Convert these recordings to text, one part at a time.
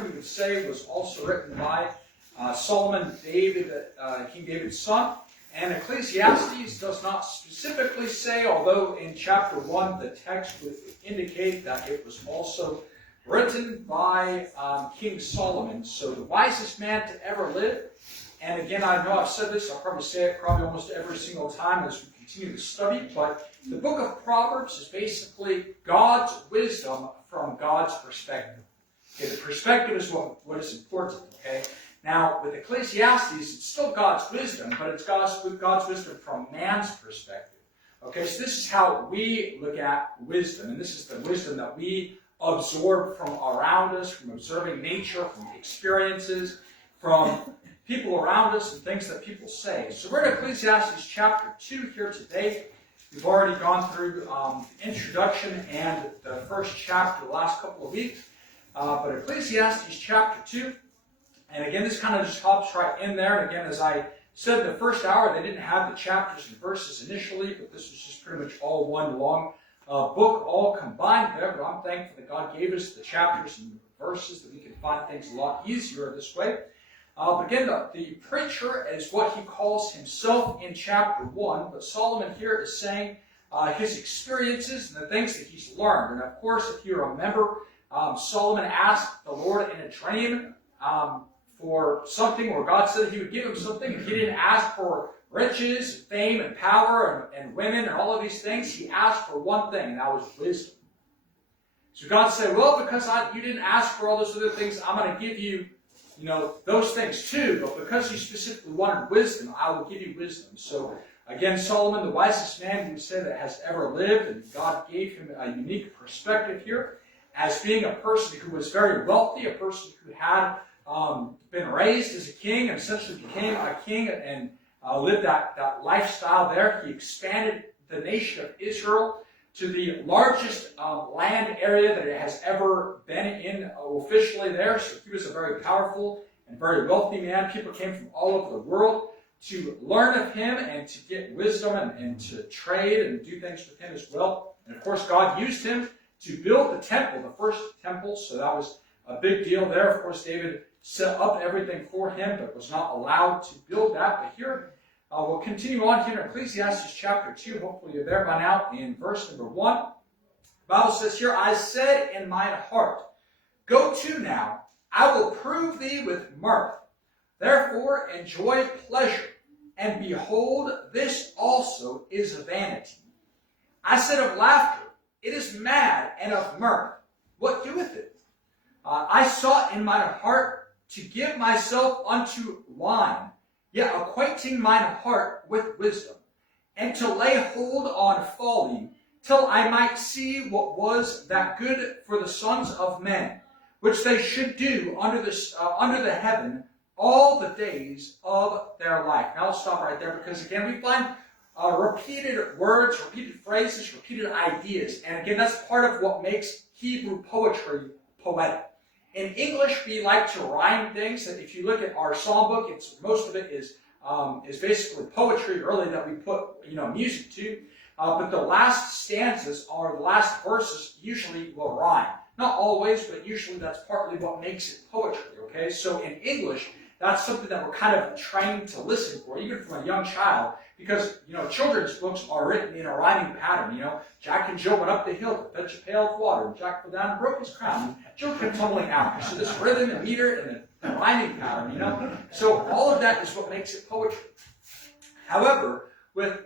we would say was also written by Solomon, King David's son. And Ecclesiastes does not specifically say, although in chapter 1 the text would indicate that it was also written by King Solomon. So the wisest man to ever live. And again, I know I've said this, I'll probably say it almost every single time as we continue to study, but the book of Proverbs is basically God's wisdom from God's perspective. Okay, the perspective is what is important, okay? Now, with Ecclesiastes, it's still God's wisdom, but it's God's wisdom from man's perspective. Okay, so this is how we look at wisdom, and this is the wisdom that we absorb from around us, from observing nature, from experiences, from people around us and things that people say. So we're in Ecclesiastes chapter 2 here today. We've already gone through the introduction and the first chapter the last couple of weeks. But Ecclesiastes chapter 2, and again, this kind of just hops right in there. And again, as I said in the first hour, they didn't have the chapters and verses initially, but this was just pretty much all one long book, all combined there. But I'm thankful that God gave us the chapters and verses, that we can find things a lot easier this way. But again, the preacher is what he calls himself in chapter 1, but Solomon here is saying his experiences and the things that he's learned. And of course, if you remember, Solomon asked the Lord in a dream for something, or God said he would give him something, and he didn't ask for riches, fame, and power, and women, and all of these things. He asked for one thing, and that was wisdom. So God said, well, because you didn't ask for all those other things, I'm going to give you those things too, but because you specifically wanted wisdom, I will give you wisdom. So, again, Solomon, the wisest man, we would say, that has ever lived, and God gave him a unique perspective here as being a person who was very wealthy, a person who had been raised as a king and essentially became a king and lived that lifestyle there. He expanded the nation of Israel to the largest land area that it has ever been in officially there. So he was a very powerful and very wealthy man. People came from all over the world to learn of him and to get wisdom and to trade and do things with him as well. And of course, God used him to build the temple, the first temple. So that was a big deal there. Of course, David set up everything for him, but was not allowed to build that. But here, we'll continue on here in Ecclesiastes chapter 2. Hopefully you're there by now in verse number 1. The Bible says here, I said in mine heart, go to now, I will prove thee with mirth. Therefore enjoy pleasure, and behold, this also is vanity. I said of laughter, it is mad, and of mirth, what doeth it? I sought in mine heart to give myself unto wine, yet acquainting mine heart with wisdom, and to lay hold on folly, till I might see what was that good for the sons of men, which they should do under the heaven all the days of their life. Now I'll stop right there, because again we find repeated words, repeated phrases, repeated ideas, and again that's part of what makes Hebrew poetry poetic. In English, we like to rhyme things. And if you look at our psalm book, most of it is basically poetry, really, that we put music to. But the last stanzas or the last verses usually will rhyme. Not always, but usually that's partly what makes it poetry. Okay, so in English, that's something that we're kind of trained to listen for, even from a young child, because children's books are written in a rhyming pattern. Jack and Jill went up the hill to fetch a pail of water, and Jack fell down and broke his crown. And Jill came tumbling out. So this rhythm and meter and the rhyming pattern, So all of that is what makes it poetry. However, with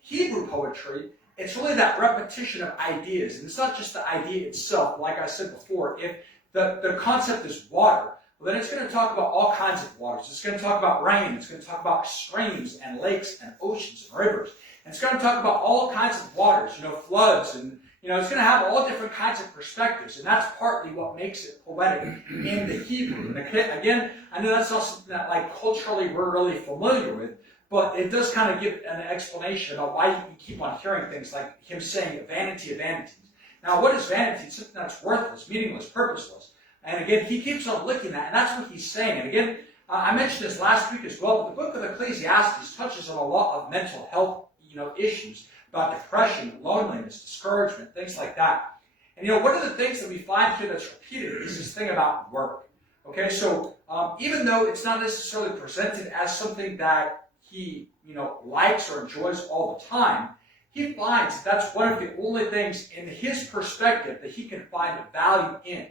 Hebrew poetry, it's really that repetition of ideas, and it's not just the idea itself. Like I said before, if the concept is water, well, then it's going to talk about all kinds of waters. It's going to talk about rain. It's going to talk about streams and lakes and oceans and rivers. And it's going to talk about all kinds of waters, floods. And, it's going to have all different kinds of perspectives. And that's partly what makes it poetic in the Hebrew. And again, I know that's not something that, culturally we're really familiar with. But it does kind of give an explanation about why you keep on hearing things like him saying vanity of vanities. Now, what is vanity? It's something that's worthless, meaningless, purposeless. And again, he keeps on looking at, and that's what he's saying. And again, I mentioned this last week as well, but the book of Ecclesiastes touches on a lot of mental health, issues about depression, loneliness, discouragement, things like that. And one of the things that we find here that's repeated is this thing about work. Okay, so even though it's not necessarily presented as something that he, likes or enjoys all the time, he finds that's one of the only things in his perspective that he can find value in.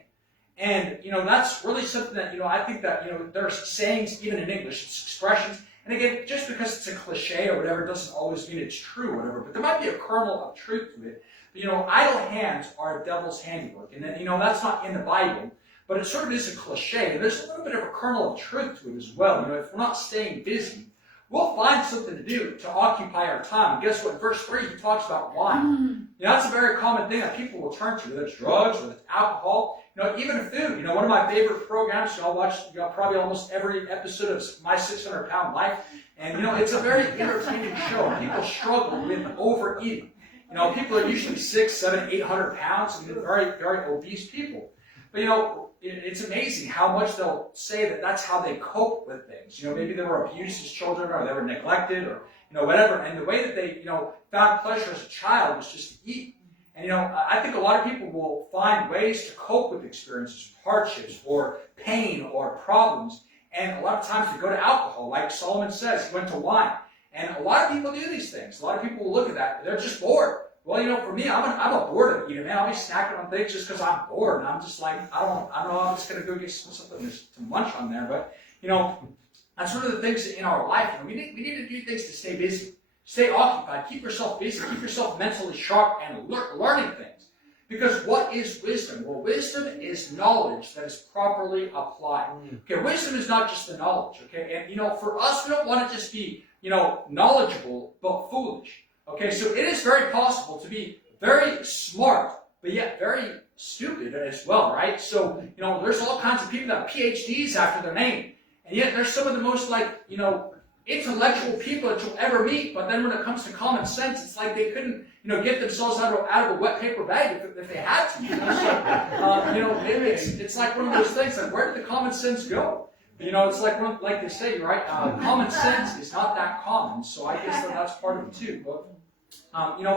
And, that's really something that, I think that, there's sayings, even in English, it's expressions. And again, just because it's a cliche or whatever doesn't always mean it's true or whatever, but there might be a kernel of truth to it. But, idle hands are a devil's handiwork. And then, that's not in the Bible, but it sort of is a cliche. And there's a little bit of a kernel of truth to it as well. If we're not staying busy, we'll find something to do to occupy our time. And guess what? In verse 3, he talks about wine. That's a very common thing that people will turn to, whether it's drugs, whether it's alcohol, even food. One of my favorite programs, I'll watch probably almost every episode of My 600-Pound Life. And, it's a very entertaining show. People struggle with overeating. People are usually 600, 700, 800 pounds, and very, very obese people. But, it's amazing how much they'll say that that's how they cope with things. Maybe they were abused as children, or they were neglected, or, whatever. And the way that they, found pleasure as a child was just to eat. And, I think a lot of people will find ways to cope with experiences, hardships, or pain, or problems. And a lot of times they go to alcohol. Like Solomon says, he went to wine. And a lot of people do these things. A lot of people will look at that. They're just bored. Well, for me, I'm a boredom eater, man. I'll be snacking on things just because I'm bored. And I'm just like, I don't know, I'm just going to go get something to munch on there. But, that's one of the things in our life. We need to do things to stay busy. Stay occupied. Keep yourself busy. Keep yourself mentally sharp and learning things. Because what is wisdom? Well, wisdom is knowledge that is properly applied. Okay, wisdom is not just the knowledge. Okay, and for us, we don't want to just be knowledgeable but foolish. Okay, so it is very possible to be very smart but yet very stupid as well, right? So there's all kinds of people that have PhDs after their name, and yet they're some of the most intellectual people that you'll ever meet, but then when it comes to common sense, it's like they couldn't, get themselves out of a wet paper bag if they had to. It's like one of those things, like, where did the common sense go? It's like they say, right? Common sense is not that common, so I guess that's part of it too. But,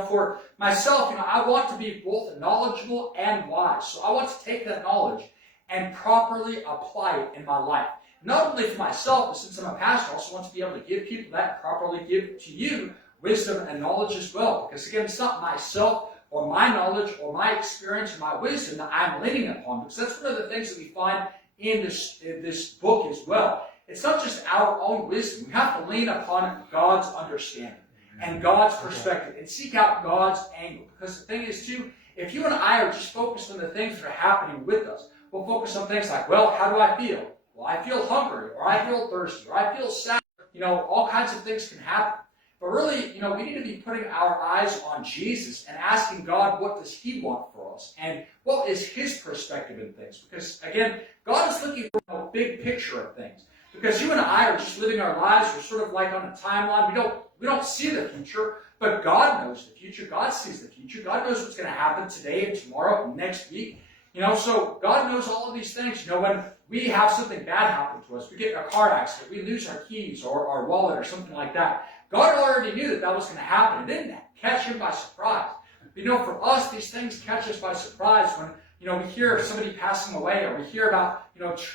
for myself, I want to be both knowledgeable and wise. So I want to take that knowledge and properly apply it in my life. Not only for myself, but since I'm a pastor, I also want to be able to give people that, properly give to you wisdom and knowledge as well. Because again, it's not myself or my knowledge or my experience or my wisdom that I'm leaning upon. Because that's one of the things that we find in this book as well. It's not just our own wisdom. We have to lean upon God's understanding and God's perspective and seek out God's angle. Because the thing is, too, if you and I are just focused on the things that are happening with us, we'll focus on things like, well, how do I feel? Well, I feel hungry, or I feel thirsty, or I feel sad. All kinds of things can happen. But really, we need to be putting our eyes on Jesus and asking God, what does He want for us? And what is His perspective in things? Because, again, God is looking for a big picture of things. Because you and I are just living our lives. We're sort of like on a timeline. We don't see the future, but God knows the future. God sees the future. God knows what's going to happen today and tomorrow and next week. So God knows all of these things. When we have something bad happen to us, we get in a car accident, we lose our keys or our wallet or something like that. God already knew that was going to happen. It didn't catch Him by surprise. But, for us, these things catch us by surprise when, we hear of somebody passing away, or we hear about,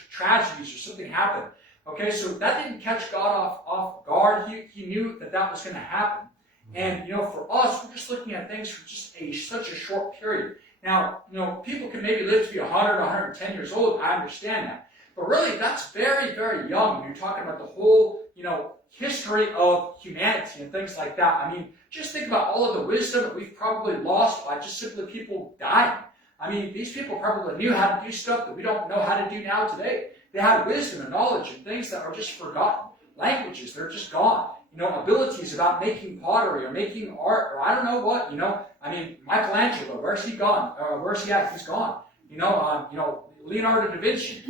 tragedies or something happen. Okay, so that didn't catch God off guard. He knew that was going to happen. And, for us, we're just looking at things for just such a short period. Now, people can maybe live to be 100, 110 years old. I understand that. But really, that's very, very young when you're talking about the whole, history of humanity and things like that. I mean, just think about all of the wisdom that we've probably lost by just simply people dying. I mean, these people probably knew how to do stuff that we don't know how to do now today. They had wisdom and knowledge and things that are just forgotten. Languages, they're just gone. Abilities about making pottery or making art or I don't know what, I mean, Michelangelo, where's he gone? Where's he at? He's gone. Leonardo da Vinci,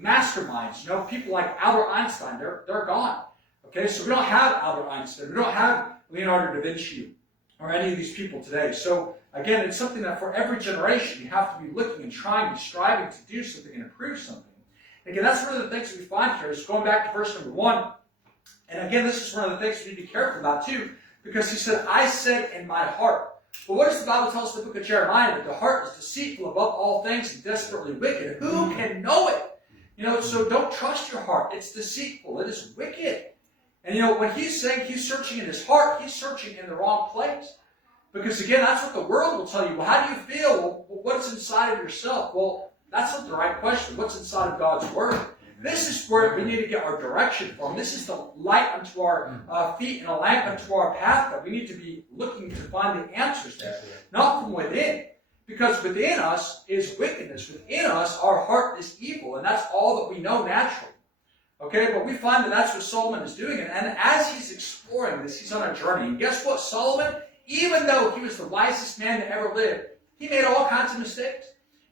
masterminds, people like Albert Einstein, they're gone. Okay, so we don't have Albert Einstein. We don't have Leonardo da Vinci or any of these people today. So, again, it's something that for every generation you have to be looking and trying and striving to do something and improve something. And again, that's one of the things that we find here is going back to verse number 1. And again, this is one of the things we need to be careful about too, because he said, I said in my heart. But what does the Bible tell us in the book of Jeremiah? That the heart is deceitful above all things and desperately wicked. Who can know it? So don't trust your heart. It's deceitful. It is wicked. And when he's saying he's searching in his heart, he's searching in the wrong place. Because again, that's what the world will tell you. Well, how do you feel? Well, what's inside of yourself? Well, that's not the right question. What's inside of God's Word? This is where we need to get our direction from. This is the light unto our feet and a lamp unto our path that we need to be looking to find the answers to. Not from within. Because within us is wickedness. Within us, our heart is evil. And that's all that we know naturally. Okay, but we find that that's what Solomon is doing. And as he's exploring this, he's on a journey. And guess what? Solomon, even though he was the wisest man to ever live, he made all kinds of mistakes.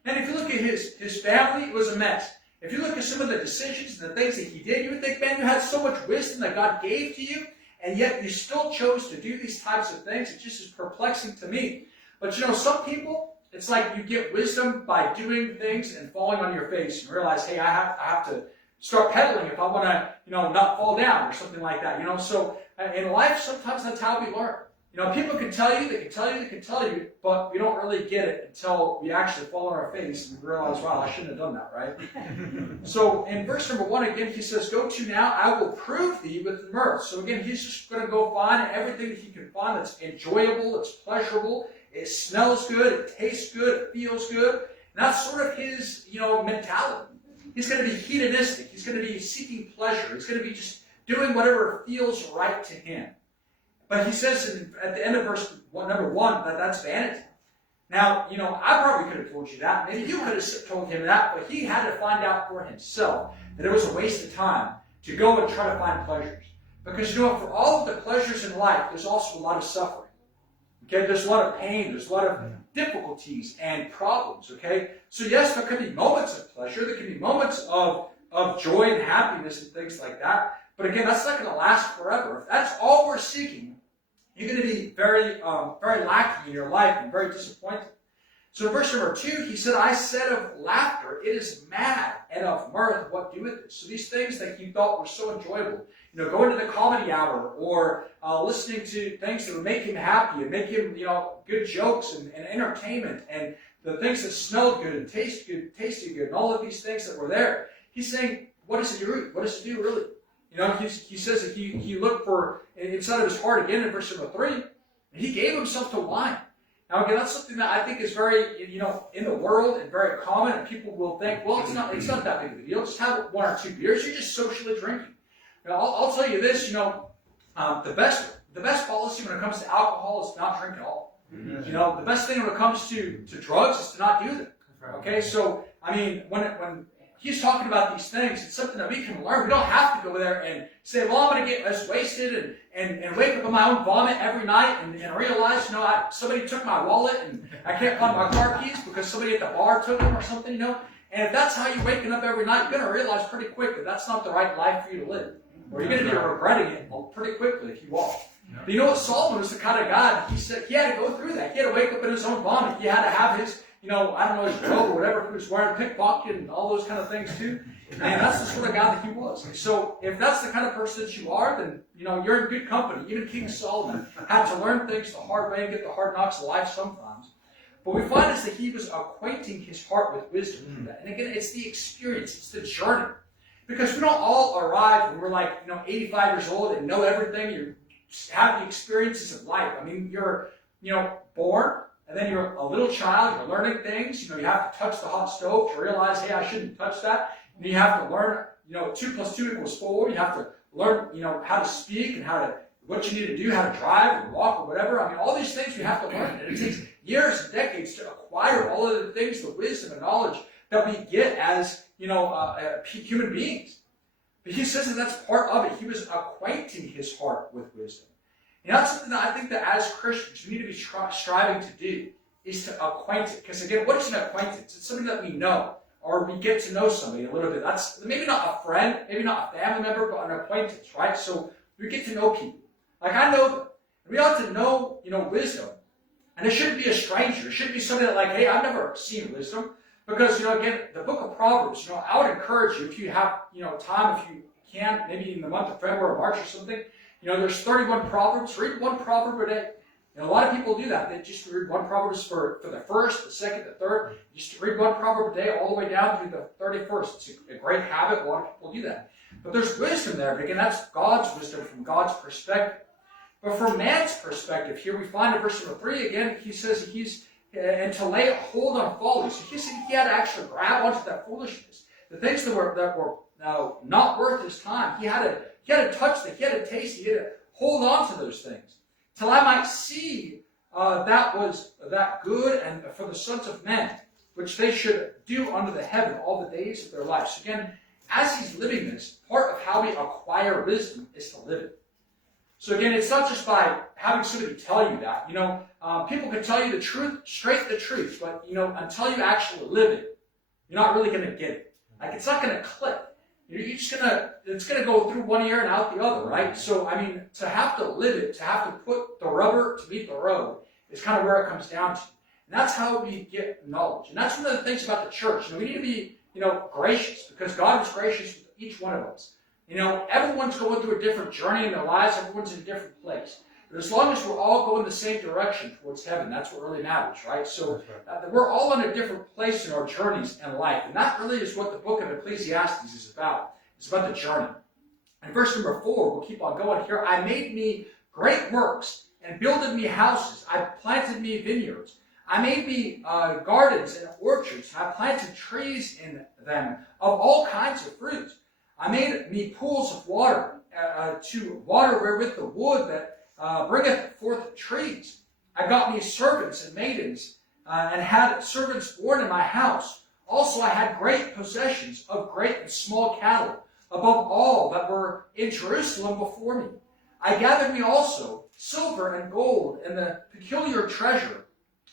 And if you look at his family, it was a mess. If you look at some of the decisions and the things that he did, you would think, man, you had so much wisdom that God gave to you, and yet you still chose to do these types of things. It just is perplexing to me. But some people, it's like you get wisdom by doing things and falling on your face and realize, hey, I have to start pedaling if I want to, not fall down or something like that. So in life, sometimes that's how we learn. People can tell you, but we don't really get it until we actually fall on our face and we realize, wow, I shouldn't have done that, right? So in verse number 1, again, he says, go to now, I will prove thee with mirth. So again, he's just going to go find everything that he can find that's enjoyable, that's pleasurable, it smells good, it tastes good, it feels good. And that's sort of his, mentality. He's going to be hedonistic. He's going to be seeking pleasure. He's going to be just doing whatever feels right to him. But he says at the end of verse number 1 that that's vanity. Now, I probably could have told you that. Maybe you could have told him that, but he had to find out for himself that it was a waste of time to go and try to find pleasures. Because, for all of the pleasures in life, there's also a lot of suffering. Okay, there's a lot of pain, there's a lot of difficulties and problems, okay? So yes, there can be moments of pleasure, there can be moments of joy and happiness and things like that. But again, that's not going to last forever. If that's all we're seeking, you're going to be very, very lacking in your life and very disappointed. So in verse number 2, he said, I said of laughter, it is mad, and of mirth, what doeth it? So these things that you thought were so enjoyable, going to the comedy hour or listening to things that would make him happy and make him, good jokes and entertainment and the things that smelled good and tasted good and all of these things that were there. He's saying, what does it do? What does it do really? He says that he looked for inside of his heart again in verse number 3, and he gave himself to wine. Now again, that's something that I think is very, in the world and very common, and people will think, well, it's not that big of a deal. Just have 1 or 2 beers. You're just socially drinking. I'll tell you this, the best policy when it comes to alcohol is to not drink at all. Mm-hmm. The best thing when it comes to drugs is to not do them. Okay, so when he's talking about these things, it's something that we can learn. We don't have to go there and say, well, I'm going to get as wasted and wake up in my own vomit every night and realize, somebody took my wallet and I can't find my car keys because somebody at the bar took them or something, And if that's how you're waking up every night, you're going to realize pretty quick that that's not the right life for you to live. Or you're going to be regretting it pretty quickly if you walk. Yeah. But you know what? Solomon was the kind of guy that he said he had to go through that. He had to wake up in his own vomit. He had to have his, his robe or whatever he was wearing, pickpocket and all those kind of things too. And that's the sort of guy that he was. So if that's the kind of person that you are, then, you're in good company. Even King Solomon had to learn things the hard way and get the hard knocks of life sometimes. But we find is that he was acquainting his heart with wisdom through that. And again, it's the experience, it's the journey. Because we don't all arrive when we're 85 years old and know everything. You have the experiences of life. You're, born, and then you're a little child. You're learning things. You have to touch the hot stove to realize, hey, I shouldn't touch that. And you have to learn, 2 + 2 = 4. You have to learn, how to speak and what you need to do, how to drive or walk or whatever. All these things you have to learn. And it takes years and decades to acquire all of the things, the wisdom and knowledge that we get as human beings. But he says that that's part of it. He was acquainting his heart with wisdom. And that's something that I think that as Christians we need to be striving to do, is to acquaint it. Because again, what is an acquaintance? It's something that we know, or we get to know somebody a little bit. That's maybe not a friend, maybe not a family member, but an acquaintance, right? So we get to know people. I know them. We ought to know, wisdom. And it shouldn't be a stranger. It shouldn't be somebody that hey, I've never seen wisdom. Because, again, the book of Proverbs, I would encourage you, if you have, time, if you can, maybe in the month of February or March or something, there's 31 Proverbs. Read 1 proverb a day. And a lot of people do that. They just read one proverb for the first, the second, the third. Just read one proverb a day all the way down through the 31st. It's a great habit. A lot of people do that. But there's wisdom there. But again, that's God's wisdom from God's perspective. But from man's perspective, here we find in verse number 3, again, he says and to lay a hold on folly. So he said he had to actually grab onto that foolishness. The things that were not worth his time. He had to touch them. He had to taste it. He had to hold on to those things. Till I might see that was that good and for the sons of men, which they should do under the heaven all the days of their life. So again, as he's living this, part of how we acquire wisdom is to live it. So again, it's not just by having somebody tell you that. People can tell you the truth, straight the truth, but until you actually live it, you're not really going to get it. Like, it's not going to click. It's going to go through one ear and out the other, right? So, to have to live it, to have to put the rubber to meet the road is kind of where it comes down to. And that's how we get knowledge. And that's one of the things about the church. We need to be, gracious, because God is gracious with each one of us. Everyone's going through a different journey in their lives. Everyone's in a different place. But as long as we're all going the same direction towards heaven, that's what really matters, right? So we're all in a different place in our journeys in life. And that really is what the book of Ecclesiastes is about. It's about the journey. In verse number 4, we'll keep on going here. I made me great works and builded me houses. I planted me vineyards. I made me gardens and orchards. I planted trees in them of all kinds of fruit. I made me pools of water to water wherewith the wood that bringeth forth trees. I got me servants and maidens, and had servants born in my house. Also I had great possessions of great and small cattle, above all that were in Jerusalem before me. I gathered me also silver and gold, and the peculiar treasure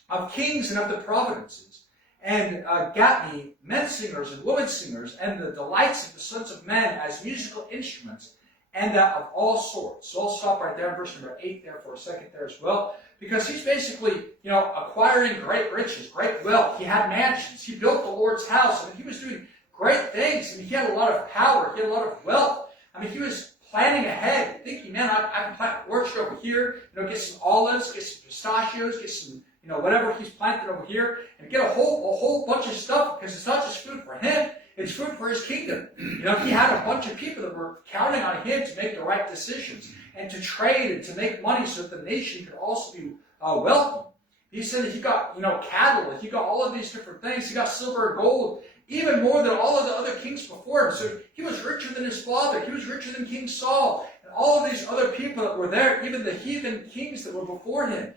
of kings and of the providences, and gat me men singers and women singers, and the delights of the sons of men as musical instruments, and that of all sorts. So I'll stop right there in verse number 8 there for a second there as well, because he's basically, acquiring great riches, great wealth. He had mansions. He built the Lord's house. He was doing great things. He had a lot of power. He had a lot of wealth. He was planning ahead, thinking, man, I can plant an orchard over here, get some olives, get some pistachios, get some, whatever he's planted over here, and get a whole bunch of stuff, because it's not just food for him. It's food for his kingdom. He had a bunch of people that were counting on him to make the right decisions and to trade and to make money so that the nation could also be wealthy. He said that he got, cattle, he got all of these different things. He got silver and gold, even more than all of the other kings before him. So he was richer than his father. He was richer than King Saul and all of these other people that were there, even the heathen kings that were before him.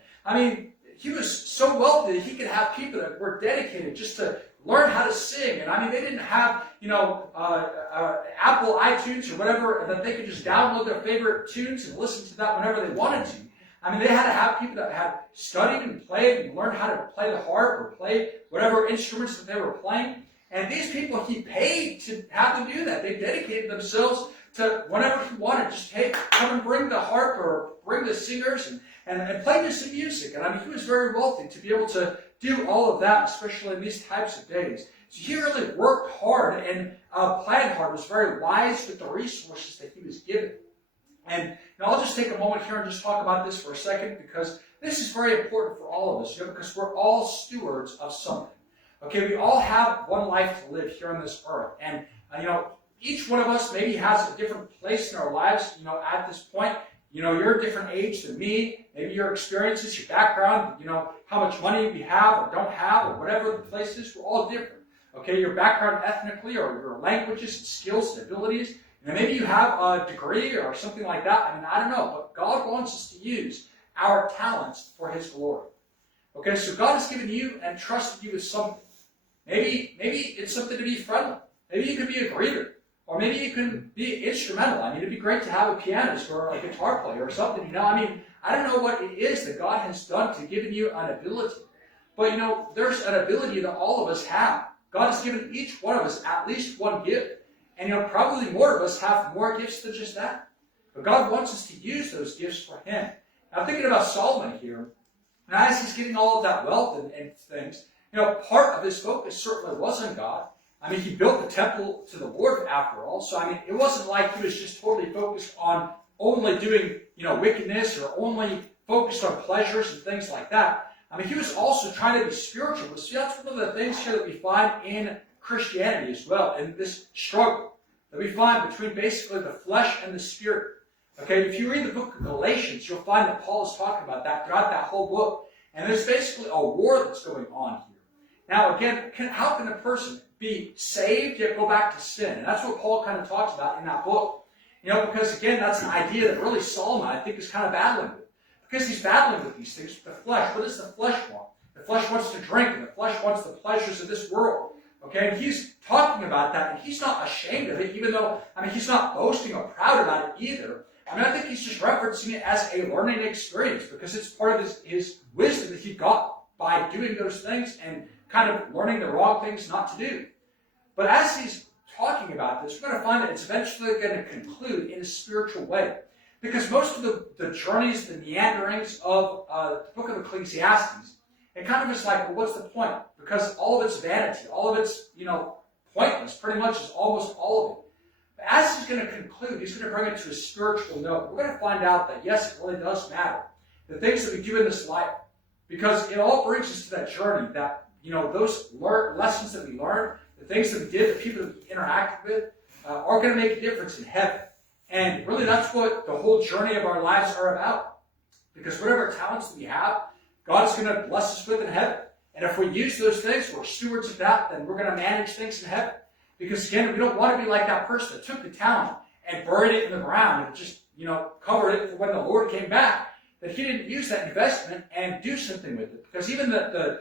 He was so wealthy that he could have people that were dedicated just to learn how to sing. And they didn't have, Apple iTunes or whatever that they could just download their favorite tunes and listen to that whenever they wanted to. They had to have people that had studied and played and learned how to play the harp or play whatever instruments that they were playing. And these people he paid to have them do that. They dedicated themselves to whatever he wanted. Just, hey, come and bring the harp or bring the singers and play me some music. And he was very wealthy to be able to do all of that, especially in these types of days. So he really worked hard and planned hard, was very wise with the resources that he was given. And I'll just take a moment here and just talk about this for a second, because this is very important for all of us, because we're all stewards of something. Okay, we all have one life to live here on this earth. And, each one of us maybe has a different place in our lives, at this point. You're a different age than me. Maybe your experiences, your background, how much money we have or don't have or whatever the place is, we're all different. Okay, your background ethnically or your languages and skills and abilities. Maybe you have a degree or something like that. I don't know. But God wants us to use our talents for His glory. Okay, so God has given you and trusted you with something. Maybe it's something to be friendly. Maybe you can be a greeter. Or maybe you can be instrumental. It'd be great to have a pianist or a guitar player or something. I don't know what it is that God has done to give you an ability. But, there's an ability that all of us have. God has given each one of us at least one gift. And, probably more of us have more gifts than just that. But God wants us to use those gifts for Him. Now, thinking about Solomon here, and as he's getting all of that wealth and things, part of his focus certainly was on God. He built the temple to the Lord after all. So, it wasn't like he was just totally focused on only doing, wickedness or only focused on pleasures and things like that. I mean, he was also trying to be spiritual. But see, that's one of the things here that we find in Christianity as well, in this struggle that we find between basically the flesh and the spirit. Okay, if you read the book of Galatians, you'll find that Paul is talking about that throughout that whole book. And there's basically a war that's going on here. Now, again, how can a person be saved yet go back to sin? And that's what Paul kind of talks about in that book. Because again, that's an idea that really Solomon, I think, is kind of battling with. Because he's battling with these things. The flesh, what does the flesh want? The flesh wants to drink, and the flesh wants the pleasures of this world. Okay, and he's talking about that, and he's not ashamed of it, even though, he's not boasting or proud about it either. I think he's just referencing it as a learning experience, because it's part of his wisdom that he got by doing those things and kind of learning the wrong things not to do. But as he's talking about this, we're going to find that it's eventually going to conclude in a spiritual way. Because most of the journeys, the meanderings of the book of Ecclesiastes, it kind of is like, well, what's the point? Because all of it's vanity, all of it's, pointless, pretty much is almost all of it. But as he's going to conclude, he's going to bring it to a spiritual note. We're going to find out that, yes, it really does matter. The things that we do in this life. Because it all brings us to that journey that, those lessons that we learned, the things that we did, the people that we interacted with, are going to make a difference in heaven. And really that's what the whole journey of our lives are about. Because whatever talents that we have, God is going to bless us with in heaven. And if we use those things, we're stewards of that, then we're going to manage things in heaven. Because again, we don't want to be like that person that took the talent and buried it in the ground and just, covered it for when the Lord came back. That he didn't use that investment and do something with it. Because even the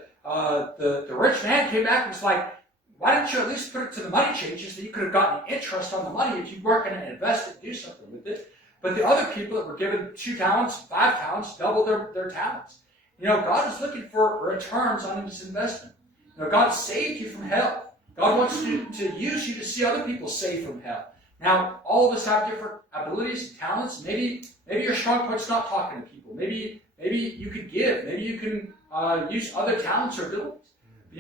rich man came back and was like, why didn't you at least put it to the money changes that you could have gotten interest on the money if you weren't going to invest it and do something with it? But the other people that were given 2 talents, 5 talents, doubled their talents. God is looking for returns on his investment. God saved you from hell. God wants to use you to see other people saved from hell. Now, all of us have different abilities and talents. Maybe your strong point's not talking to people. Maybe you could give. Maybe you can use other talents or abilities.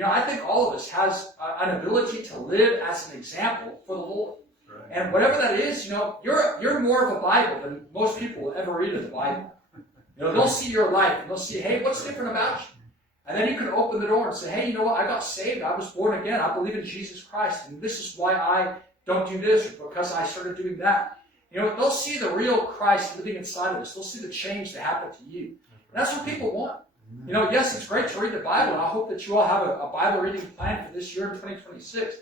I think all of us has an ability to live as an example for the Lord. Right. And whatever that is, you're more of a Bible than most people will ever read of the Bible. They'll see your life and they'll see, hey, what's different about you? And then you can open the door and say, hey, I got saved. I was born again. I believe in Jesus Christ. And this is why I don't do this or because I started doing that. They'll see the real Christ living inside of us. They'll see the change that happened to you. And that's what people want. Yes, it's great to read the Bible, and I hope that you all have a Bible reading plan for this year in 2026.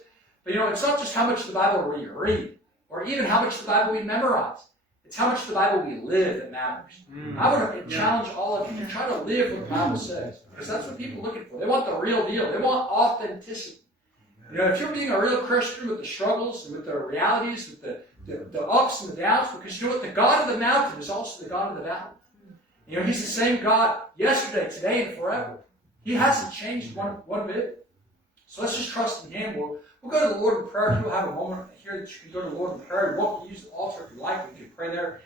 But, it's not just how much of the Bible we read, or even how much of the Bible we memorize. It's how much of the Bible we live that matters. I would challenge all of you to try to live what the Bible says, because that's what people are looking for. They want the real deal. They want authenticity. If you're being a real Christian with the struggles and with the realities, with the ups and the downs, because the God of the mountain is also the God of the valley. He's the same God yesterday, today, and forever. He hasn't changed one bit. So let's just trust in him. We'll go to the Lord in prayer. You'll have a moment here that you can go to the Lord in prayer. You won't use the altar if you like. We can pray there.